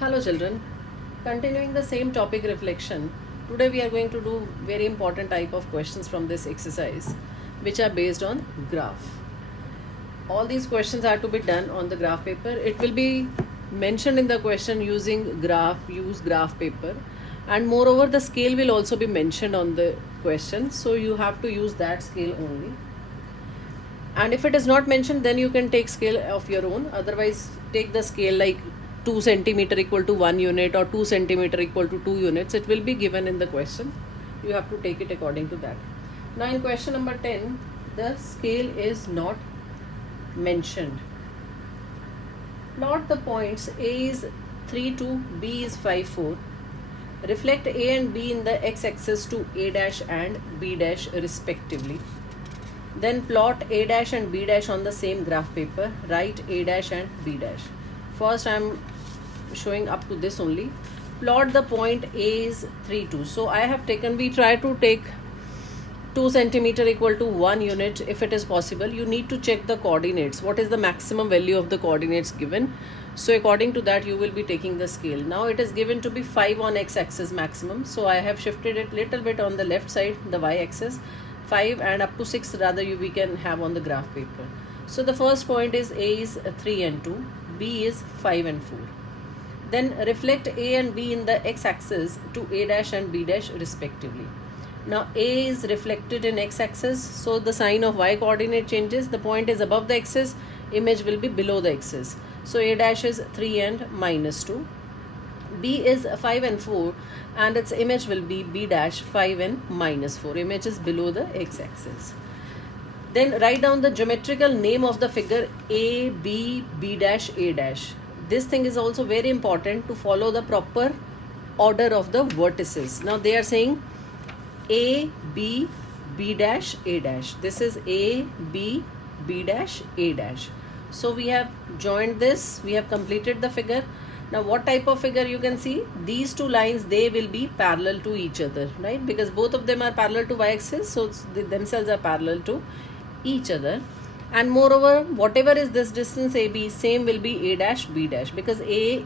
Hello children, continuing the same topic reflection, today we are going to do very important type of questions from this exercise which are based on graph. All these questions are to be done on the graph paper. It will be mentioned in the question using use graph paper, and moreover the scale will also be mentioned on the question, so you have to use that scale only. And if it is not mentioned, then you can take scale of your own. Otherwise, take the scale like 2 centimeter equal to 1 unit or 2 centimeter equal to 2 units. It will be given in the question. You have to take it according to that. Now in question number 10, the scale is not mentioned. Plot the points A is 3, 2, B is 5, 4. Reflect A and B in the x-axis to A dash and B dash respectively. Then plot A dash and B dash on the same graph paper. Write A dash and B dash. First I am showing up to this only. Plot the point A is 3, 2. So I have taken, we try to take 2 centimeter equal to 1 unit if it is possible. You need to check the coordinates. What is the maximum value of the coordinates given? So according to that you will be taking the scale. Now it is given to be 5 on x-axis maximum. So I have shifted it little bit on the left side, the y-axis. 5 and up to 6 rather we can have on the graph paper. So the first point is A is 3 and 2, B is 5 and 4. Then reflect A and B in the x-axis to A dash and B dash respectively. Now A is reflected in x-axis, so the sign of y coordinate changes. The point is above the axis, image will be below the axis. So A dash is 3 and -2. B is 5 and 4 and its image will be B dash 5 and -4. Image is below the x-axis. Then write down the geometrical name of the figure A, B, B dash, A dash. This thing is also very important to follow the proper order of the vertices. Now they are saying A, B, B dash, A dash. This is A, B, B dash, A dash. So we have joined this, we have completed the figure. Now what type of figure you can see? These two lines, they will be parallel to each other, right? Because both of them are parallel to y-axis, so they themselves are parallel to each other. And moreover, whatever is this distance AB, same will be A dash, B dash, because A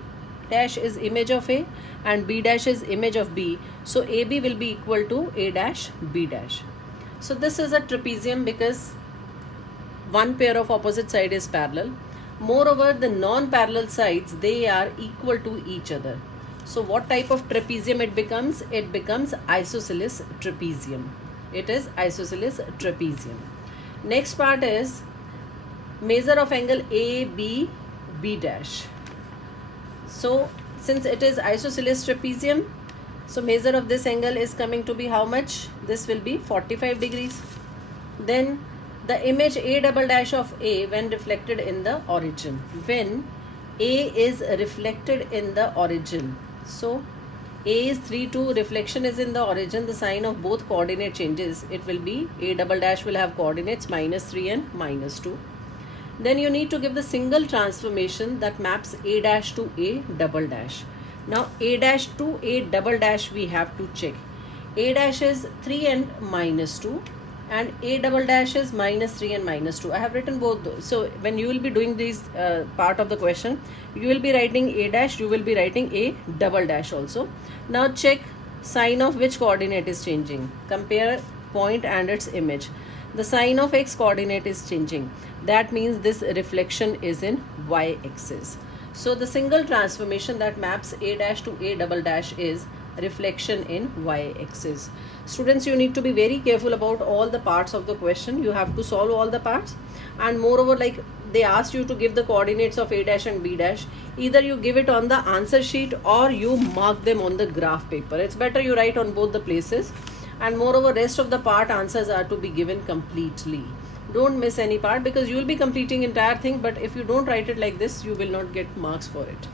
dash is image of A and B dash is image of B. So AB will be equal to A dash, B dash. So this is a trapezium because one pair of opposite side is parallel. Moreover, the non-parallel sides, they are equal to each other. So what type of trapezium it becomes? It becomes isosceles trapezium. It is isosceles trapezium. Next part is measure of angle AB, B dash. So since it is isosceles trapezium, so measure of this angle is coming to be how much? This will be 45 degrees. Then the image A double dash of A when reflected in the origin. When A is reflected in the origin. So A is 3, 2, reflection is in the origin. The sign of both coordinate changes. It will be A double dash will have coordinates -3 and -2. Then you need to give the single transformation that maps A dash to A double dash. Now A dash to A double dash we have to check. A dash is 3 and -2. And A double dash is -3 and -2. I have written both those. So when you will be doing this part of the question, you will be writing A dash, you will be writing A double dash also. Now check sign of which coordinate is changing. Compare point and its image. The sign of x coordinate is changing. That means this reflection is in y-axis. So the single transformation that maps A dash to A double dash is reflection in y-axis. Students, you need to be very careful about all the parts of the question. You have to solve all the parts, and moreover, like they asked you to give the coordinates of A dash and B dash. Either you give it on the answer sheet or you mark them on the graph paper. It's better you write on both the places, and moreover rest of the part answers are to be given completely. Don't miss any part because you will be completing entire thing, but if you don't write it like this, you will not get marks for it.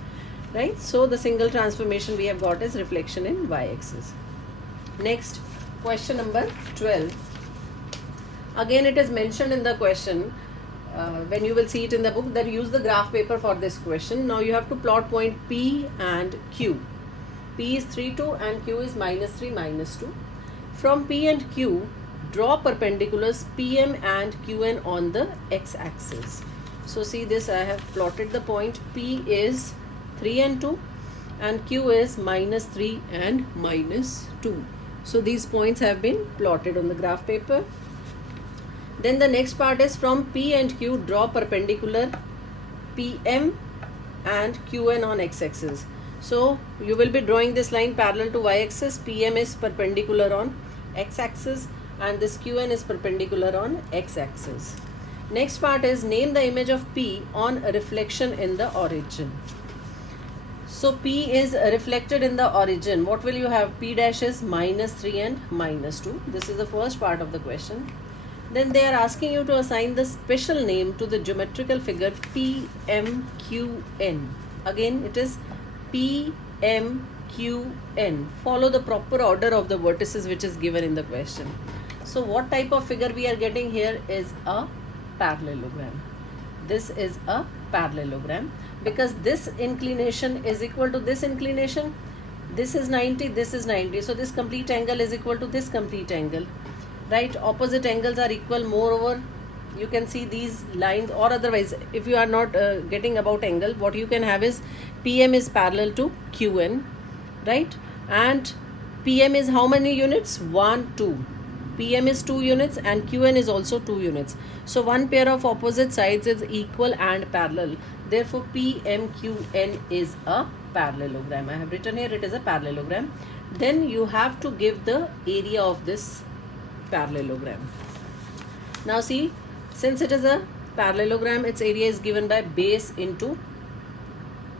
Right? So the single transformation we have got is reflection in y-axis. Next, question number 12. Again it is mentioned in the question, when you will see it in the book, that use the graph paper for this question. Now you have to plot point P and Q. P is 3, 2 and Q is -3, -2. From P and Q, draw perpendiculars PM and QN on the x-axis. So see this, I have plotted the point. P is 3 and 2 and Q is -3 and -2. So these points have been plotted on the graph paper. Then the next part is from P and Q, draw perpendicular PM and QN on x-axis. So you will be drawing this line parallel to y-axis. PM is perpendicular on x-axis and this QN is perpendicular on x-axis. Next part is name the image of P on a reflection in the origin. So P is reflected in the origin. What will you have? P dash is -3 and -2. This is the first part of the question. Then they are asking you to assign the special name to the geometrical figure PMQN. Again, it is PMQN. Follow the proper order of the vertices which is given in the question. So what type of figure we are getting here is a parallelogram. This is a parallelogram because this inclination is equal to this inclination. This is 90, this is 90. So this complete angle is equal to this complete angle. Right? Opposite angles are equal. Moreover, you can see these lines, or otherwise if you are not getting about angle, what you can have is PM is parallel to QN, right? And PM is how many units? 1, 2. PM is 2 units and QN is also 2 units. So one pair of opposite sides is equal and parallel. Therefore PMQN is a parallelogram. I have written here it is a parallelogram. Then you have to give the area of this parallelogram. Now see, since it is a parallelogram, its area is given by base into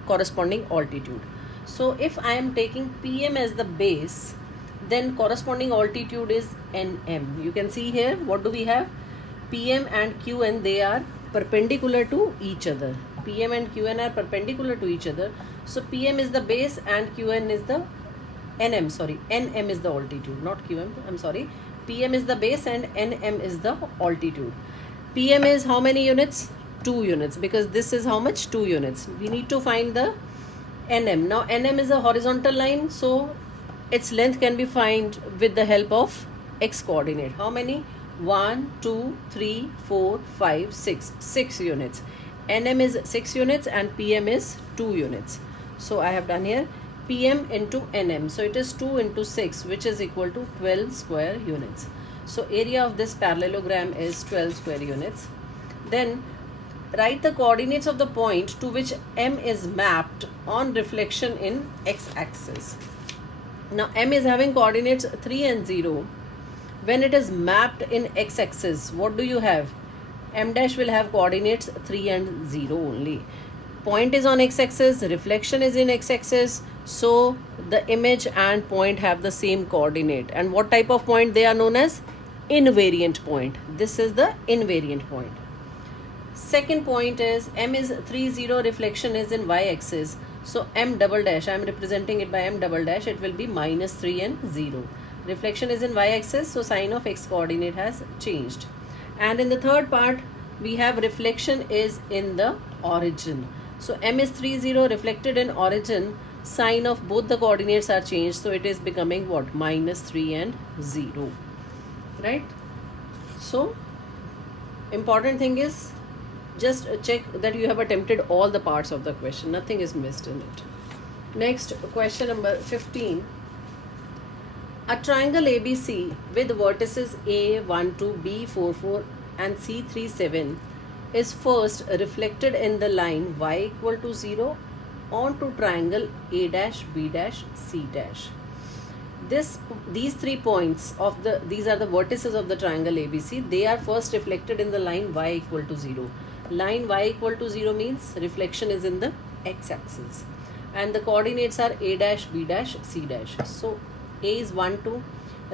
corresponding altitude. So if I am taking PM as the base, then corresponding altitude is NM. You can see here, what do we have? PM and QN, they are perpendicular to each other. PM and QN are perpendicular to each other. So PM is the base and QN is the NM, sorry, NM is the altitude, not QM, I'm sorry. PM is the base and NM is the altitude. PM is how many units? 2 units, because this is how much? 2 units. We need to find the NM. Now NM is a horizontal line, so its length can be found with the help of x coordinate. How many? 1, 2, 3, 4, 5, 6. 6 units. NM is 6 units and PM is 2 units. So I have done here PM into NM. So it is 2 into 6, which is equal to 12 square units. So area of this parallelogram is 12 square units. Then write the coordinates of the point to which M is mapped on reflection in x-axis. Now M is having coordinates 3 and 0. When it is mapped in x-axis, what do you have? M dash will have coordinates 3 and 0 only. Point is on x-axis, reflection is in x-axis, so the image and point have the same coordinate. And what type of point they are known as? Invariant point. This is the invariant point. Second point is M is 3, 0, reflection is in y-axis. So M double dash, I am representing it by M double dash, it will be -3 and 0. Reflection is in y-axis, so sign of x coordinate has changed. And in the third part, we have reflection is in the origin. So M is 3, 0, reflected in origin, sign of both the coordinates are changed, so it is becoming what? -3 and 0. Right? So important thing is just check that you have attempted all the parts of the question. Nothing is missed in it. Next, question number 15. A triangle ABC with vertices A, 1, 2, B, 4, 4 and C, 3, 7 is first reflected in the line y equal to 0 onto triangle A dash, B dash, C dash. These 3 points of these are the vertices of the triangle ABC. They are first reflected in the line y equal to 0. Line y equal to 0 means reflection is in the x-axis. And the coordinates are A dash, B dash, C dash. So A is 1, 2.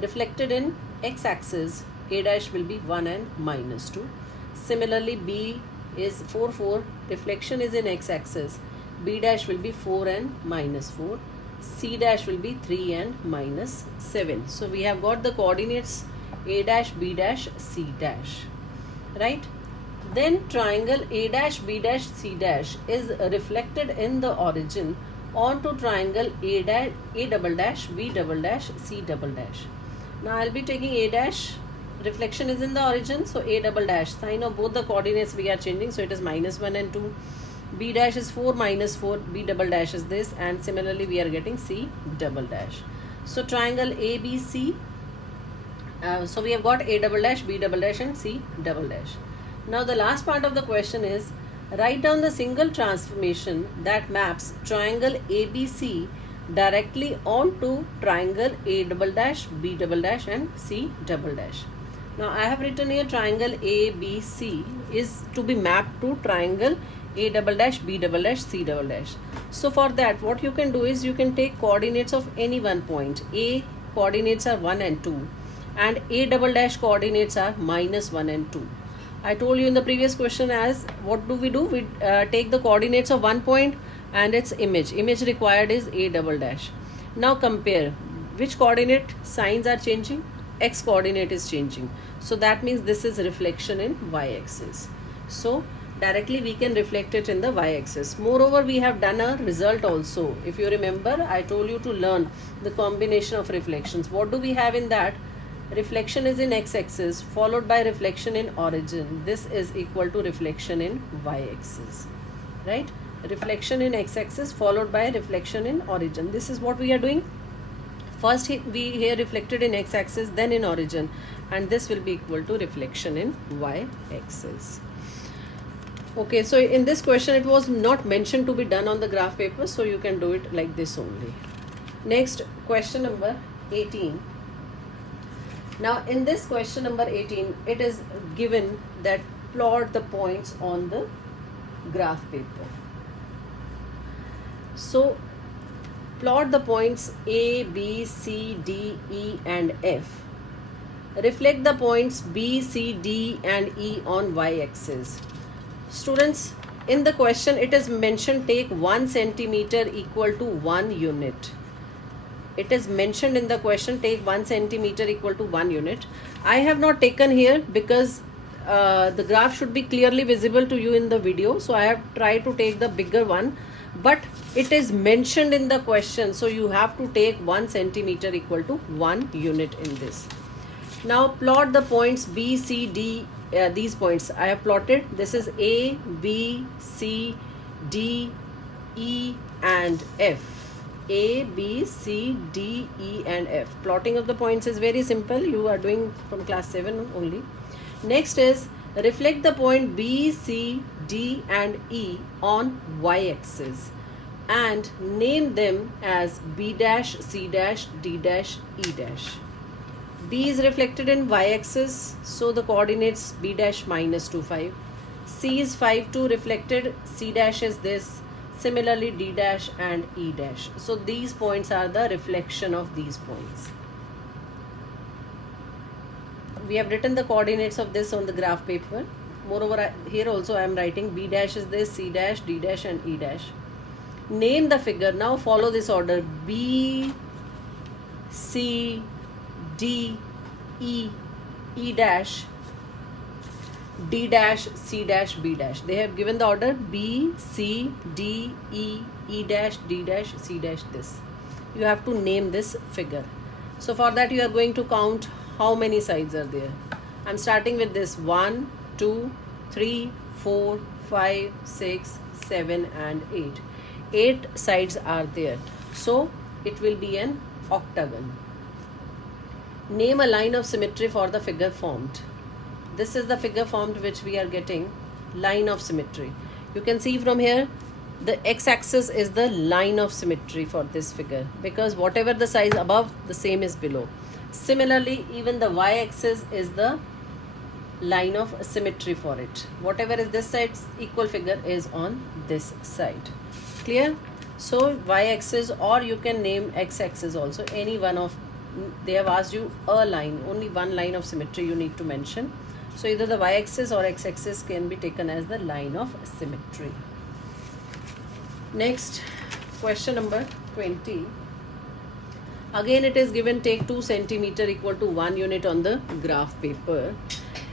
Reflected in x-axis, A dash will be 1 and -2. Similarly, B is 4, 4. Reflection is in x-axis. B dash will be 4 and -4. C dash will be 3 and -7. So we have got the coordinates A dash, B dash, C dash. Right? Then triangle A dash, B dash, C dash is reflected in the origin onto triangle A dash, A double dash, B double dash, C double dash. Now I'll be taking A dash. Reflection is in the origin, so A double dash. Sign of both the coordinates we are changing, so it is -1 and 2. B dash is 4 minus 4, B double dash is this, and similarly we are getting C double dash. So triangle ABC, so we have got A double dash, B double dash and C double dash. Now the last part of the question is, write down the single transformation that maps triangle ABC directly onto triangle A double dash, B double dash and C double dash. Now I have written here triangle ABC is to be mapped to triangle A double dash, B double dash, C double dash. So for that, what you can do is you can take coordinates of any one point. A coordinates are 1 and 2 and A double dash coordinates are -1 and 2. I told you in the previous question as what do? We take the coordinates of one point and its image. Image required is A double dash. Now compare which coordinate signs are changing. X coordinate is changing. So that means this is reflection in y-axis. So directly we can reflect it in the y-axis. Moreover, we have done a result also. If you remember, I told you to learn the combination of reflections. What do we have in that? Reflection is in x-axis followed by reflection in origin. This is equal to reflection in y-axis, right? Reflection in x-axis followed by reflection in origin. This is what we are doing. First we here reflected in x-axis, then in origin, and this will be equal to reflection in y-axis. Okay, so in this question it was not mentioned to be done on the graph paper, so you can do it like this only. Next, question number 18. Now in this question number 18, it is given that plot the points on the graph paper. So plot the points A, B, C, D, E and F. Reflect the points B, C, D and E on y-axis. Students, in the question it is mentioned take 1 centimeter equal to 1 unit. It is mentioned in the question take 1 centimeter equal to 1 unit. I have not taken here because the graph should be clearly visible to you in the video. So I have tried to take the bigger one. But it is mentioned in the question. So you have to take 1 centimeter equal to 1 unit in this. Now plot the points B, C, D. These points I have plotted. This is A, B, C, D, E and F. A, B, C, D, E and F. Plotting of the points is very simple. You are doing from class 7 only. Next is reflect the point B, C, D and E on y-axis and name them as B dash, C dash, D dash, E dash. B is reflected in y-axis, so the coordinates B dash -2, 5. C is 5, 2 reflected, C dash is this. Similarly D dash and E dash. So these points are the reflection of these points. We have written the coordinates of this on the graph paper. Moreover, here also I am writing B dash is this, C dash, D dash and E dash. Name the figure. Now follow this order. B, C, D, E, E dash, D dash, C dash, B dash. They have given the order B, C, D, E, E dash, D dash, C dash this. You have to name this figure. So for that you are going to count how many sides are there. I'm starting with this 1, 2, 3, 4, 5, 6, 7 and 8. 8 sides are there. So it will be an octagon. Name a line of symmetry for the figure formed. This is the figure formed which we are getting, line of symmetry. You can see from here the x-axis is the line of symmetry for this figure because whatever the size above, the same is below. Similarly, even the y-axis is the line of symmetry for it. Whatever is this side's equal figure is on this side. Clear? So y-axis, or you can name x-axis also, any one of, they have asked you a line, only one line of symmetry you need to mention. So either the y-axis or x-axis can be taken as the line of symmetry. Next, question number 20. Again it is given take 2 centimeter equal to 1 unit on the graph paper.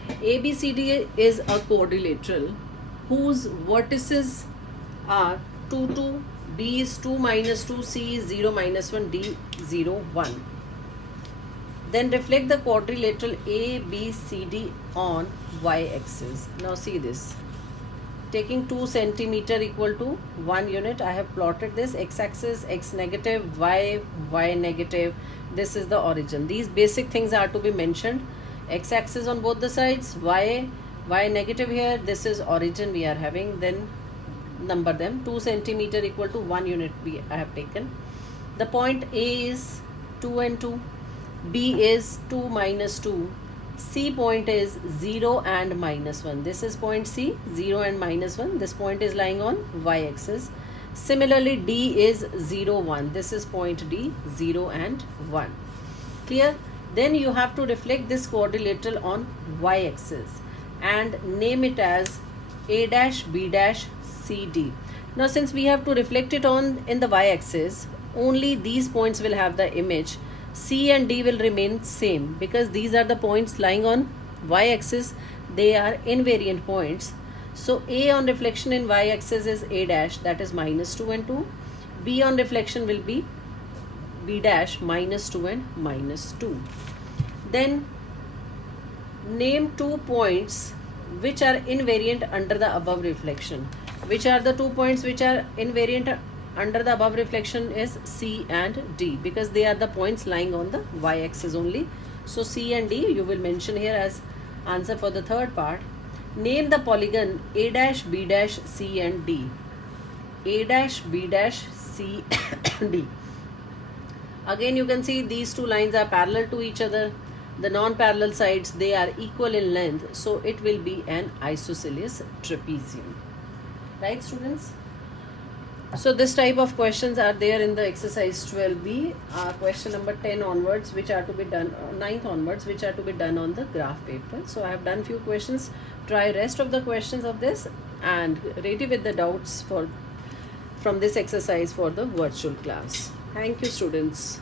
ABCD is a quadrilateral whose vertices are 2, 2, B is 2 minus 2, C is 0 minus 1, D 0, 1. Then reflect the quadrilateral ABCD on y-axis. Now see this. taking 2 centimeter equal to 1 unit. I have plotted this x-axis, x negative, y negative. This is the origin. These basic things are to be mentioned. X-axis on both the sides, y negative here. This is origin we are having. Then number them. 2 centimeter equal to 1 unit I have taken. The point A is 2 and 2. B is 2 minus 2. C point is 0 and minus 1. This is point C, 0 and minus 1. This point is lying on y-axis. Similarly, D is 0, 1. This is point D, 0 and 1. Clear? Then you have to reflect this quadrilateral on y-axis and name it as A dash, B dash, C, D. Now since we have to reflect it on in the y-axis, only these points will have the image. C and D will remain same because these are the points lying on y-axis. They are invariant points. So A on reflection in y-axis is A dash, that is minus 2 and 2. B on reflection will be B dash, minus 2 and minus 2. Then name 2 points which are invariant under the above reflection. Which are the 2 points which are invariant under the above reflection is C and D, because they are the points lying on the y-axis only. So C and D you will mention here as answer for the third part. Name the polygon A dash, B dash, C and D. A dash, B dash, C D. Again you can see these two lines are parallel to each other. The non-parallel sides, they are equal in length, so it will be an isosceles trapezium. Right, students? So this type of questions are there in the exercise 12B, question number 10 onwards, which are to be done, 9th onwards, which are to be done on the graph paper. So I have done few questions. Try rest of the questions of this and ready with the doubts from this exercise for the virtual class. Thank you, students.